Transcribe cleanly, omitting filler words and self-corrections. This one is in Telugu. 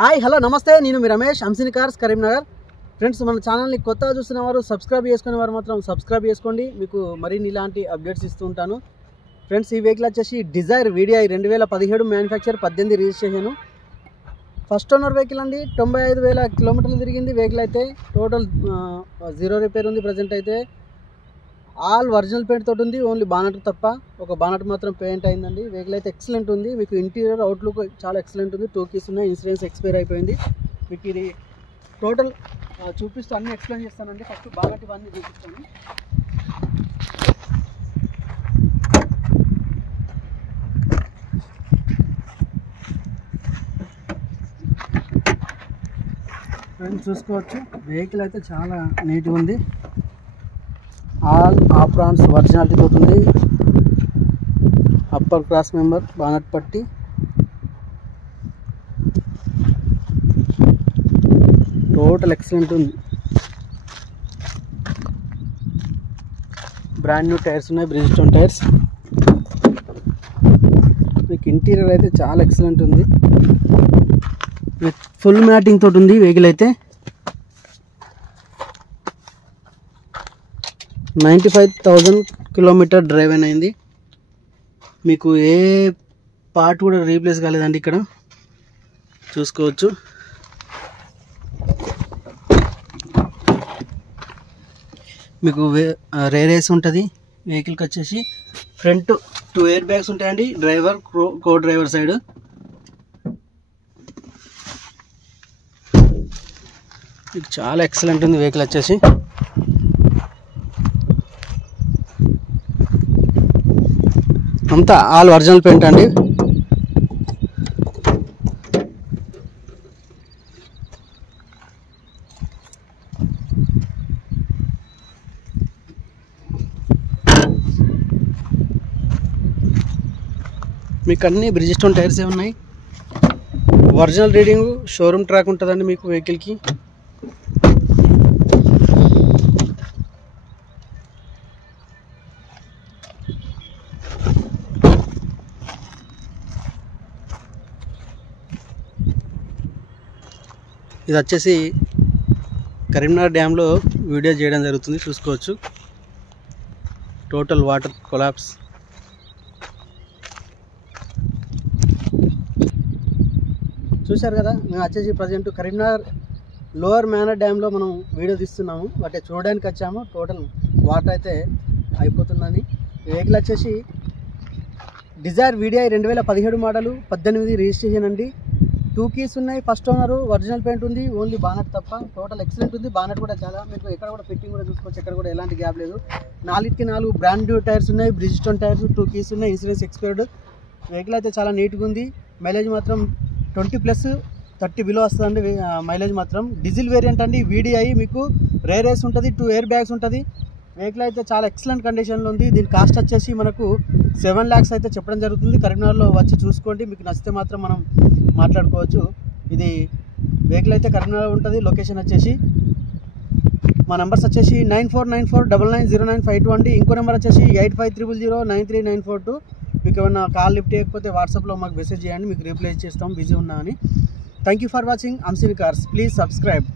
హాయ్ హలో నమస్తే, నేను మీ రమేష్, అంసిని కార్స్, కరీంనగర్. ఫ్రెండ్స్, మన ఛానల్ని కొత్తగా చూస్తున్న వారు సబ్స్క్రైబ్ చేసుకునే వారు మాత్రం సబ్స్క్రైబ్ చేసుకోండి. మీకు మరిన్ని ఇలాంటి అప్డేట్స్ ఇస్తూ ఉంటాను. ఫ్రెండ్స్, ఈ వెహికల్ వచ్చేసి Dzire VDI 2017 manufacture, 18 registration, first owner vehicle అండి. 95,000 కిలోమీటర్లు తిరిగింది వెహికల్ అయితే. టోటల్ 0 రిపేర్ ఉంది. ప్రజెంట్ అయితే ఆల్ ఒరిజినల్ పెయింట్ తోటి ఉంది, ఓన్లీ బానట్ తప్ప. ఒక బానట్ మాత్రం పెయింట్ అయిందండి. వెహికల్ అయితే ఎక్సలెంట్ ఉంది. మీకు ఇంటీరియర్ అవుట్లుక్ చాలా ఎక్సలెంట్ ఉంది. 2 కీస్ ఉన్నాయి. ఇన్సూరెన్స్ ఎక్స్పైర్ అయిపోయింది. మీకు ఇది టోటల్ చూపిస్తూ అన్నీ ఎక్స్ప్లెయిన్ చేస్తానండి. ఫస్ట్ బానట్ ఇవన్నీ చూపిస్తాను. ఫ్రెండ్స్, చూసుకోవచ్చు వెహికల్ అయితే చాలా నీట్గా ఉంది. ఆల్ ఆప్రాన్స్ ఒరిజినాలిటీ తోటి ఉంది. అప్పర్ క్లాస్ మెంబర్, బానట్ పట్టి, టోటల్ ఎక్సలెంట్ ఉంది. బ్రాండ్ న్యూ టైర్స్ ఉన్నాయి, బ్రిడ్జ్స్టోన్ టైర్స్. మీకు ఇంటీరియర్ అయితే చాలా ఎక్సలెంట్ ఉంది. ఫుల్ మ్యాటింగ్ తోటి ఉంది వెహికల్ అయితే. 95,000 కిలోమీటర్ డ్రైవ్ అయింది. మీకు ఏ పార్ట్ కూడా రీప్లేస్ కాలేదండి. ఇక్కడ చూసుకోవచ్చు. మీకు రేరేస్ ఉంటుంది వెహికల్కి వచ్చేసి. ఫ్రంట్ 2 ఎయిర్ బ్యాగ్స్ ఉంటాయండి, డ్రైవర్ కో డ్రైవర్ సైడ్. మీకు చాలా ఎక్సలెంట్ ఉంది వెహికల్ వచ్చేసి. అంతా ఆల్ ఒరిజినల్ పెయింట్ అండి. మీకు అన్ని బ్రిడ్జ్స్టోన్ టైర్స్ ఉన్నాయి. ఒరిజినల్ రీడింగ్, షోరూమ్ ట్రాక్ ఉంటుందండి మీకు వెహికల్కి. ఇది వచ్చేసి కరీంనగర్ డ్యామ్లో వీడియో చేయడం జరుగుతుంది, చూసుకోవచ్చు. Total water collapse. చూశారు కదా, మేము వచ్చేసి ప్రజెంట్ కరీంనగర్ లోవర్ మేనర్ డ్యామ్లో మనం వీడియో తీస్తున్నాము. వాటి చూడడానికి వచ్చాము. టోటల్ వాటర్ అయితే అయిపోతుందని. వెహికల్ వచ్చేసి డిజైర్ VDI 2017 మోడలు, 18 రిజిస్ట్రేషన్ అండి. 2 కీస్ ఉన్నాయి. ఫస్ట్ ఓనరు, ఒరిజినల్ పెయింట్ ఉంది, ఓన్లీ బానట్ తప్ప. టోటల్ ఎక్సలెంట్ ఉంది. బానట్ కూడా చాలా, మీకు ఎక్కడ కూడా ఫిట్టింగ్ కూడా చూసుకోవచ్చు. ఎక్కడ కూడా ఎలాంటి గ్యాప్ లేదు. 4కి 4 బ్రాండ్ న్యూ టైర్స్ ఉన్నాయి, బ్రిడ్జ్స్టోన్ టైర్స్. 2 కీస్ ఉన్నాయి. Insurance expired. వెహికల్ అయితే చాలా నీట్గా ఉంది. మైలేజ్ మాత్రం 20+ 30 బిలో వస్తుందండి మైలేజ్ మాత్రం. డీజిల్ వేరియంట్ అండి VDI. మీకు రేరేస్ ఉంటుంది, 2 ఎయిర్ బ్యాగ్స్ ఉంటుంది. వెహికల్ అయితే చాలా ఎక్సలెంట్ కండిషన్లో ఉంది. దీని కాస్ట్ వచ్చేసి మనకు 7 lakhs అయితే చెప్పడం జరుగుతుంది. కరీంనగర్లో వచ్చి చూసుకోండి. మీకు నచ్చితే మాత్రం మనం మాట్లాడుకోవచ్చు. ఇది వెహికల్ అయితే కరీంనగర్ ఉంటుంది. లొకేషన్ వచ్చేసి మా నెంబర్స్ వచ్చేసి 9494990952 అండి. ఇంకో నెంబర్ వచ్చేసి 8500093942. మీకు ఏమన్నా కాల్ లిఫ్ట్ చేయకపోతే వాట్సాప్లో మాకు మెసేజ్ చేయండి, మీకు రీప్లేస్ చేస్తాం బిజీ ఉన్నా అని. థ్యాంక్ యూ ఫర్ వాచింగ్ అంసిని కార్స్. Please subscribe.